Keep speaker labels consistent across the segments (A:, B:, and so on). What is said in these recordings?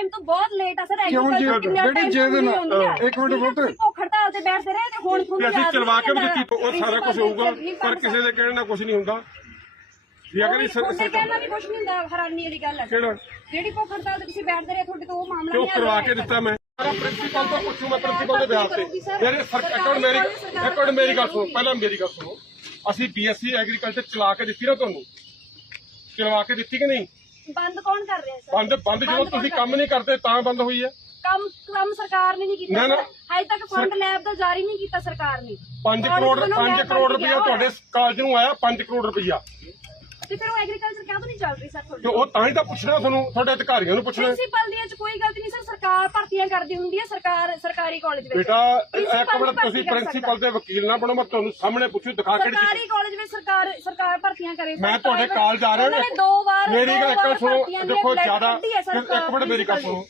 A: Time ਤੋਂ ਬਹੁਤ late ਆ ਸਰ
B: ਜੀ?
A: agriculture ਕਿੰਨਾ
B: ਬੇਟੀ,
A: time
B: ਜੇ ਨਾਲ-
A: ਆ।
B: ਇੱਕ ਮਿੰਟ
A: ਆ। ਤੁਸੀਂ ਭੁੱਖ ਹੜਤਾਲ ਤੇ ਬੈਠਦੇ ਰਹੇ ਤੇ ਹੁਣ
C: ਵੀ ਅਸੀਂ ਚਲਵਾ ਕੇ ਵੀ ਦਿੱਤੀ ਉਹ ਸਾਰਾ ਕੁਝ ਹੋਊਗਾ ਪਰ ਕਿਸੇ ਦੇ ਕਹਿਣ ਨਾਲ ਕੁਝ ਨਹੀਂ ਹੁੰਦਾ। ਵੀ ਅਗਰ ਇਸ
A: ਕਹਿਣਾ ਵੀ ਕੁਝ ਨਹੀਂ ਹੁੰਦਾ ਹੈਰਾਨੀ ਵਾਲੀ ਗੱਲ ਹੈ
C: ਕਿਹੜਾ?
A: ਜਿਹੜੀ ਭੁੱਖ ਹੜਤਾਲ ਤੇ ਤੁਸੀਂ ਬੈਠਦੇ ਰਹੇ ਤੁਹਾਡੇ ਤੋਂ ਉਹ ਮਾਮਲਾ ਨਹੀਂ ਹੱਲ
C: ਕਰਵਾ। ਕੇ ਦਿੱਤਾ ਮੈਂ? ਪ੍ਰਿੰਸੀਪਲ ਤੋਂ ਪੁੱਛੂ ਮੈਂ ਪ੍ਰਿੰਸੀਪਲ ਦੇ ਬਿਆਨ ਤੇ। ਯਾਰ ਸਰਕਾਰ ਮੇਰੀ ਮਿੰਟ ਮੇਰੀ ਗੱਲ ਸੁਣੋ ਪਹਿਲਾਂ ਮੇਰੀ ਗੱਲ ਸੁਣੋ। ਅਸੀਂ ਬੀਐਸਸੀ ਐਗਰੀਕਲਚਰ ਚਲਾ ਕੇ ਦਿੱਤੀ ਨਾ ਤੁਹਾਨੂੰ। ਚਲਵਾ ਕੇ ਦਿੱਤੀ ਕਿ ਨਹੀਂ?
A: ਬੰਦ ਕੌਣ ਕਰ ਰਿਹਾ ਸਰ?
C: ਬੰਦ ਬੰਦ ਜਦੋਂ ਤੁਸੀਂ ਕੰਮ ਨਹੀਂ ਕਰਦੇ ਤਾਂ ਬੰਦ ਹੋਈ ਹੈ।
A: ਕੰਮ ਕੰਮ ਸਰਕਾਰ ਨੇ ਨਹੀਂ ਕੀਤਾ
C: ਨਾ, ਨਾ।
A: ਸਰ। ਹਜੇ ਤੱਕ ਫੰਡ ਲੈਬ ਦਾ ਜਾਰੀ ਨਹੀਂ ਕੀਤਾ ਸਰਕਾਰ ਨੇ।
C: 5
A: College
C: ਕਰੋੜ
A: ਵੱਲੋਂ
C: 5
A: lab
C: ਕਰੋੜ
A: ਕੇ
C: ਰੁਪਇਆ ਤੁਹਾਡੇ ਕਾਲਜ ਨੂੰ ਆਇਆ 5 ਕਰੋੜ ਰੁਪਇਆ
A: ਤੇ ਫਿਰ ਉਹ ਐਗਰੀਕਲਚਰ ਕਿਉਂ ਨਹੀਂ ਚੱਲ ਰਹੀ ਸਰ
C: ਤੇ
A: ਤੁਹਾਡੇ
C: ਉਹ ਤਾਂ ਹੀ ਤਾਂ ਪੁੱਛਣਾ ਤੁਹਾਨੂੰ ਤੁਹਾਡੇ ਅਧਿਕਾਰੀਆਂ ਨੂੰ ਪੁੱਛਣਾ।
A: ਪ੍ਰਿੰਸੀਪਲ ਦੀਆਂ ਚ ਕੋਈ ਗਲਤੀ ਨਹੀਂ ਸਰ ਸਰਕਾਰ ਭਰਤੀਆਂ ਕਰਦੀ ਹੁੰਦੀ ਹੈ ਸਰਕਾਰ ਸਰਕਾਰੀ ਕਾਲਜ ਵਿੱਚ।
C: ਬੇਟਾ ਇੱਕ ਮਿੰਟ ਤੁਸੀਂ
A: ਕਰ
C: ਪ੍ਰਿੰਸੀਪਲ ਦੇ ਵਕੀਲ ਨਾ ਬਣੋ ਮੈਂ ਤੁਹਾਨੂੰ ਸਾਹਮਣੇ ਪੁੱਛੂ ਦਿਖਾ ਕਿਹੜੀ ਚੀਜ਼
A: ਸਰਕਾਰੀ ਕਾਲਜ ਵਿੱਚ ਸਰਕਾਰ ਸਰਕਾਰ ਭਰਤੀਆਂ ਕਰੇ
C: ਮੈਂ ਤੁਹਾਡੇ ਕਾਲਜ ਆ ਰਿਹਾ ਮੇਰੀ ਗੱਲ ਇੱਕ ਸੁਣੋ ਦੇਖੋ ਜ਼ਿਆਦਾ ਇੱਕ ਮਿੰਟ ਮੇਰੀ ਗੱਲ ਸੁਣੋ।